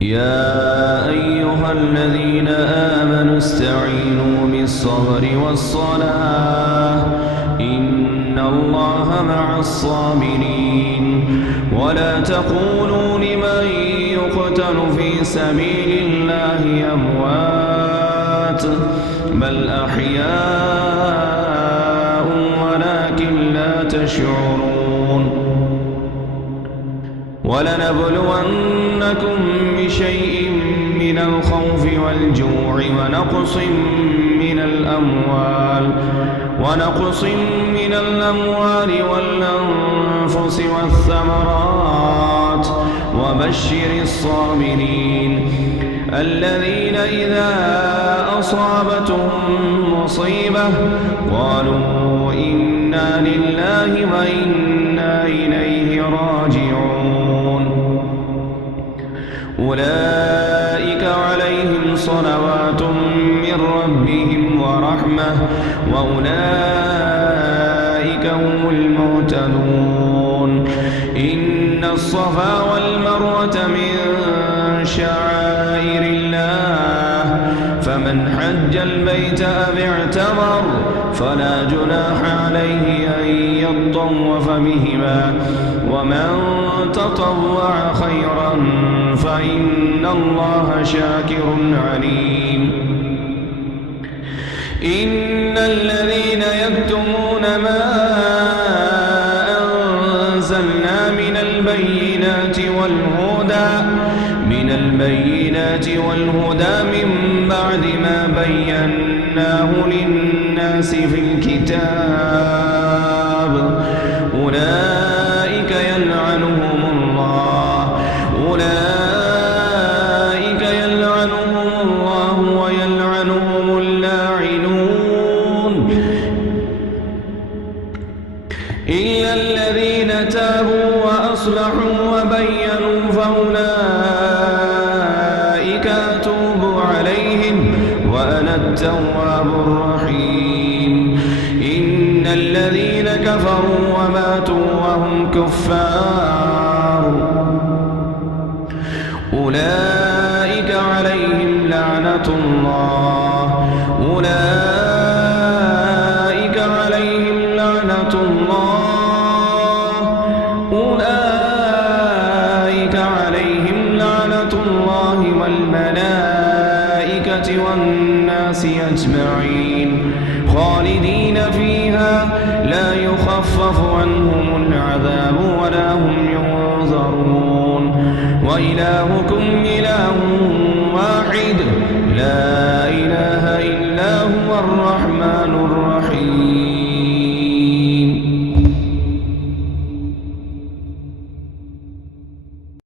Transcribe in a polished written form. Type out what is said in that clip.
يا أيها الذين آمنوا استعينوا بالصبر والصلاة إن الله مع الصابرين ولا تقولوا لمن يقتل في سبيل الله أموات بل أحياء ولكن لا تشعرون ولنبلونكم بشيء من الخوف والجوع ونقص من الأموال والأنفس والثمرات وبشر الصابرين الذين إذا أصابتهم مصيبة قالوا إنا لله وإنا إليه راجعون أولئك عليهم صلوات من ربهم ورحمة وأولئك هم المهتدون إن الصفا والمروة من شعائر الله فمن حج البيت أو اعتمر فلا جناح عليه أن يطوف بهما ومن تطوع خيرا فإن الله شاكر عليم إن الذين يكتمون ما أنزلنا من البينات والهدى من بعد ما بيناه للناس في الكتاب أولئك يلعنهم الله ويلعنهم اللاعنون إلا الذين تابوا وأصلحوا وبينوا فأولئك أتوب عليهم وأنا التواب الرحيم إن الذين كفروا وماتوا وهم كفار أولئك عليهم لعنة الله والملائكة والناس أجمعين خالدين فيها لا يخفف عنهم العذاب ولا هم ينظرون وإلهكم إله واحد لا